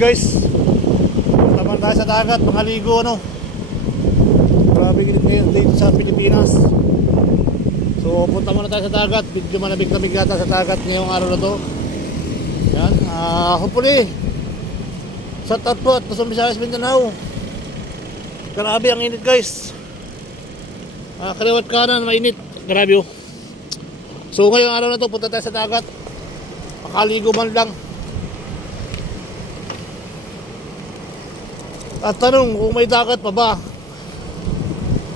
guys, naman tayo sa dagat, makaligo ano. Grabe init ngayon dito sa Pilipinas. So punta muna tayo sa dagat. Medyo malamig-lamig yata sa dagat ngayong araw na to. Yan, hopefully shout out po at Luzon, Visayas, Mindanao. Grabe ang init guys. Kaliwat kanan mainit. Grabe oh. So ngayong araw na to punta tayo sa dagat, makaligo man lang. At tanong kung may dagat pa ba.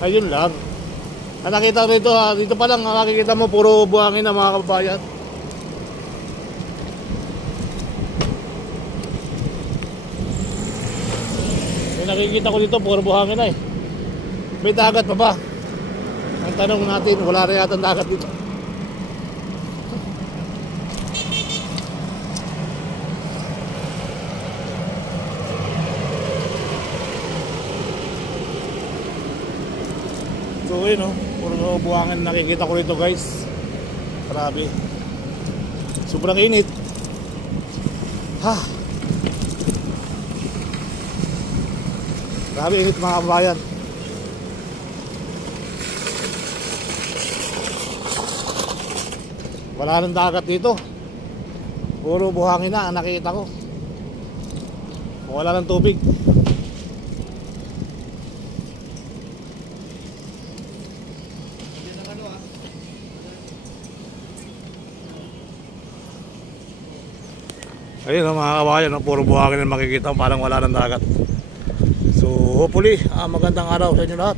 Ayun lang. Nakita rito dito pa lang makikita mo puro buhangin na mga kababayan. May nakikita ko dito puro buhangin na eh. May dagat pa ba? Ang tanong natin, wala rin yata dagat dito. So yun puro buhangin nakikita ko rito guys. Grabe. Sobrang init. Grabe init mga kabayan. Wala nang dagat dito. Puro buhangin na ang nakikita ko. Wala nang tubig. Ayun mga kabayan, puro buhangin na makikita, parang wala nang dagat. So hopefully magandang araw sa inyo lahat.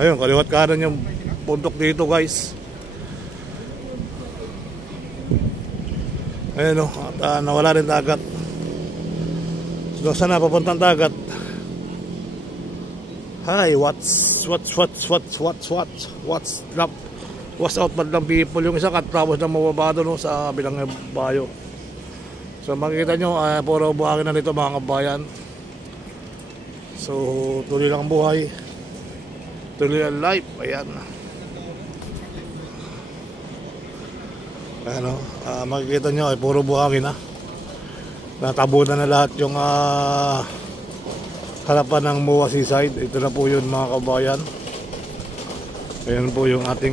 Ayun, kaliwat kanan yung bundok dito guys. Ayun at nawala rin dagat. So sana papuntang dagat. Hi, what's out madlang people yung isa tapos na mababa doon sa bilang bayo. So makikita nyo puro buhangin na nito mga kabayan. So tuloy lang ang buhay, tuloy ang life. Ayan, makikita nyo ay puro buhangin na. Natabunan na lahat yung harapan ng MOA Seaside. Ito na po yun mga kabayan. Ayan po yung ating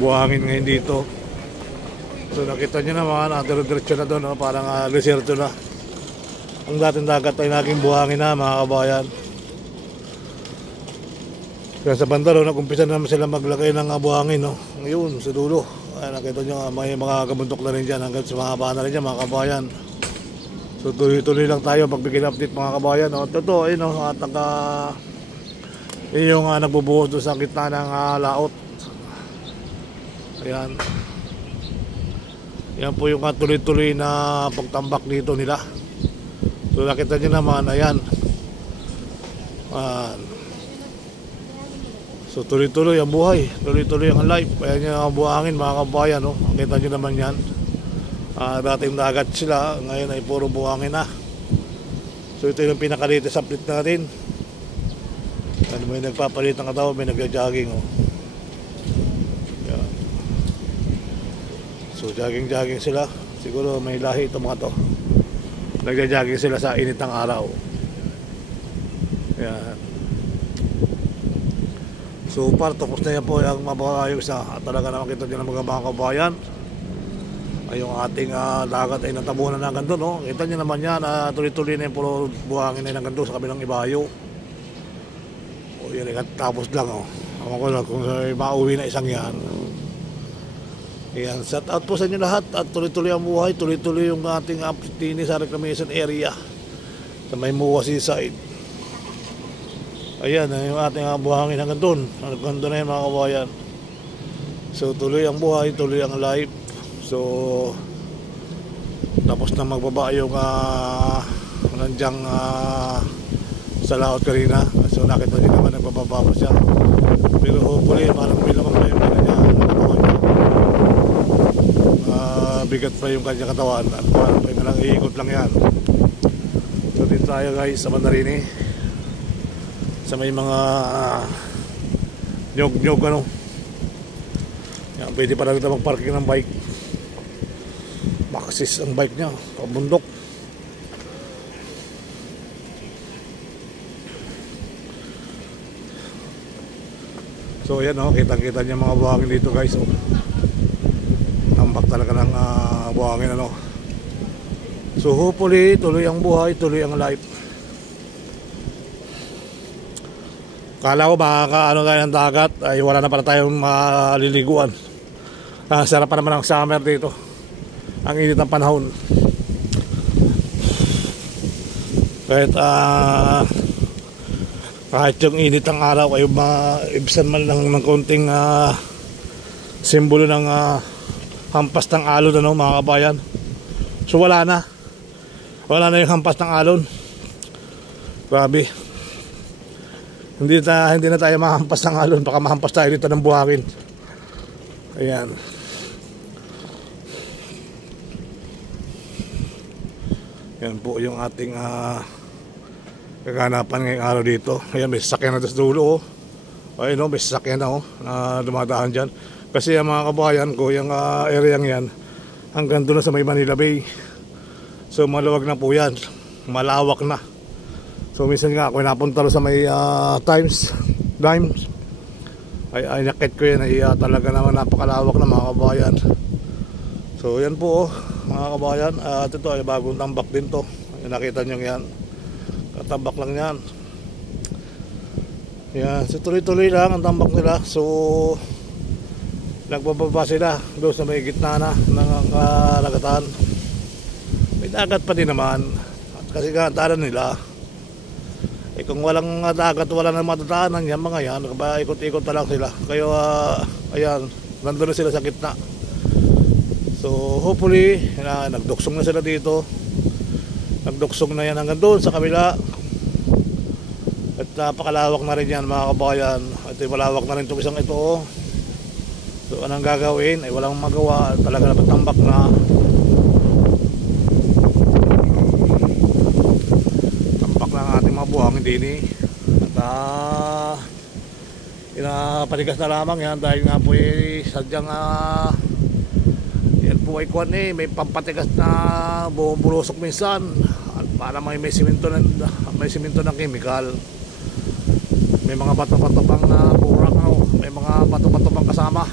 buhangin ngayon dito. So nakita nyo naman, diretso na doon parang desierto na. Ang dating dagat ay naging buhangin na mga kabayan. Kaya sa banda doon nakumpisa naman sila maglagay ng buhangin ngayon sa dulo. Ayan, nakita nyo may mga kabundok na rin dyan hanggang sa mahaba na rin dyan mga kabayan. So tuloy-tuloy lang tayo pagbigay update mga kabayan. Totoo at yung nagbubuhos doon sa gitna ng laot. Ayan. Yan po yung tuloy-tuloy na pagtambak dito nila. So nakita nyo naman, ayan. So tuloy-tuloy ang buhay, tuloy-tuloy ang life. Ayan yung buhangin mga kabayan. Nakita nyo naman yan. Dating dagat sila, ngayon ay puro buhangin na. So ito yung pinaka-latest update natin. May nagpapalit ng katawan, may nagja-jogging yeah. So jogging sila. Siguro may lahi ito mga to. Nagja-jogging sila sa init ng araw. Yan. So tapos na yan po ang mapakayos at talaga naman kita dyan ng mga kabayan. Yung ating dagat ay natabunan na hanggang doon. Kita nyo naman yan, tuloy-tuloy na yung puro buhangin na hanggang doon sa kabilang ibayo. Yan tapos lang Ewan ko lang kung mauwi na isang yan. Yan, shout out po sa inyo lahat. At tuloy-tuloy ang buhay, tuloy-tuloy yung ating update sa reclamation area sa may MOA Seaside. Ayan, yung ating buhangin hanggang doon. Hanggang doon na yan mga kabayan. So tuloy ang buhay, tuloy ang life. So tapos na magbaba yung nandiyan sa laot kanina. So nakita nyo naman nagbababa pa siya. Pero hopefully parang may lamang na yung kanya bigat pa yung kanya katawan. At parang lang iikot lang yan. So dito tayo guys sa Mandarini. sa may mga nyog-nyog ano. Yan, pwede pa rin magparking ng bike. Maxis ang bike niya, pabundok. So yan o, kitang-kita niya mga buhangin dito guys. So, tambak talaga ng buhangin ano. So hopefully tuloy ang buhay, tuloy ang life. Kala ko makakaano tayo ng dagat, ay wala na pala tayong maliliguan. Sarap pa naman ang summer dito. Ang init ng panahon. Kahit yung init ng araw ay maibsan man lang ng konting simbolo ng hampas ng alon ano, mga kabayan. So wala na yung hampas ng alon. Grabe. Hindi na tayo mahampas ng alon, baka mahampas tayo dito ng buhangin. Ayan. Yan po yung ating kaganapan ngayong araw dito. Ayan, may sasakyan na sa dulo oh. Ayun oh, may sasakyan na oh, na dumadaan dyan. Kasi ang mga kabayan ko, yung area yan hanggang doon na sa may Manila Bay. So maluwag na po yan, malawak na. So minsan nga ako napunta sa may Dimes ay nakit ko yan ay talaga naman napakalawak na mga kabayan. So yan po oh, mga kabayan, ito ay bagong tambak din to. Nakita nyo yan, katambak lang yan. Yan, so tuloy-tuloy lang ang tambak nila. So nagbababa sila doon sa may gitna na ng kalagatan. May dagat pa din naman kasi gantaran nila. Kung walang dagat, wala na matatahanan yan mga yan, ikot-ikot na lang sila. Kaya ayan, nandun na sila sa gitna. So hopefully nagduksong na sila dito. Nagduksong na yan hanggang doon sa kabila. At napakalawak na rin yan mga kabayan. At malawak na rin itong isang ito oh. So anong gagawin? Ay walang magawa, talaga napatambak na. Buhangin din eh. At pinapatigas na lamang yan dahil nga po eh, sadyang yan po ay kuwan eh, may pampatigas na bumubulusok minsan at para may simento ng chemical. May mga bato-bato pang burak ano, may mga bato-bato pang kasama.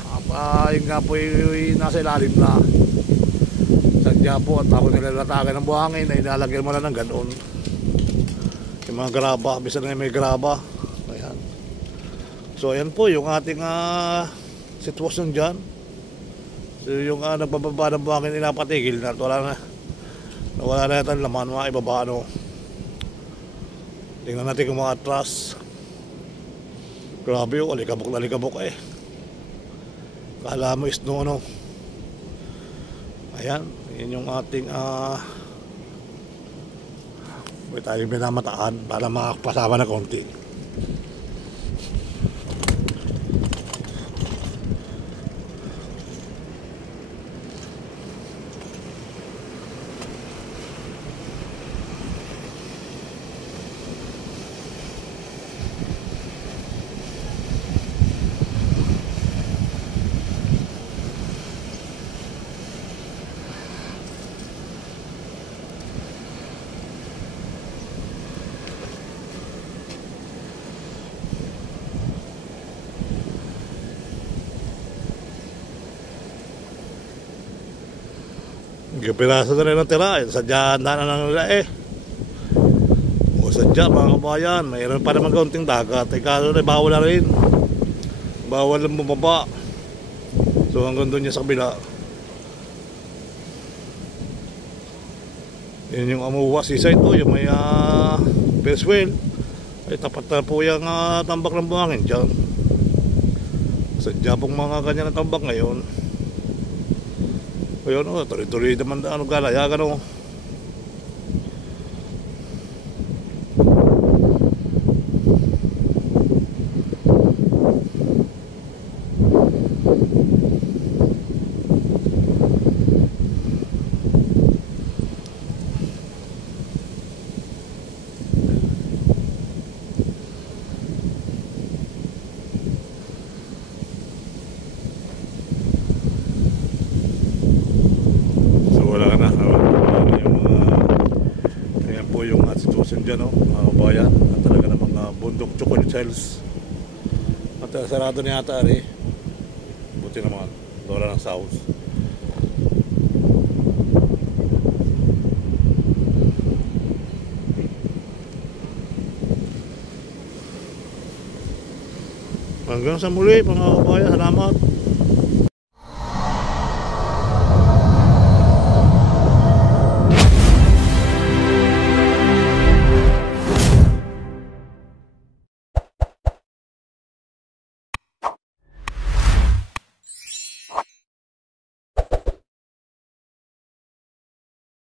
Yun nga po ay nasa ilalim na. Sadya po at bago nilalatagan ng buhangin ay nalagyan mo na ng ganoon. Yung mga graba, bisa na may graba. Ayan. So ayan po yung ating sitwasyon dyan. So yung nagbababa ng buhangin inapatigil na. Wala na natin laman mga ibaba ano. Tingnan natin kung mga atras. Grabe yung alikabok na alikabok eh. Kala mo is no ano. Ayan, yun yung ating may tayong binamataan para makapasama na konti. Piraso na rin ang tira, sadya na nila eh. O sadya mga kabayan, mayroon pa naman kaunting dagat. Kaso na bawal na rin. Bawal lang bumaba. So hanggang doon niya sa kabila. Yan yung Amuwa Seaside po, yung may Ferris wheel. Ay tapat na po yung tambak ng buhangin dyan. Sadya pong mga ganyan na tambak ngayon. Ayun o, tuloy-tuloy naman galayagan o. dyan, no, mga kabayan. At talaga namang bundok chocolate shells. At sarado na yata rin. Buti naman, wala ng sounds. Hanggang sa muli mga kabayan, salamat.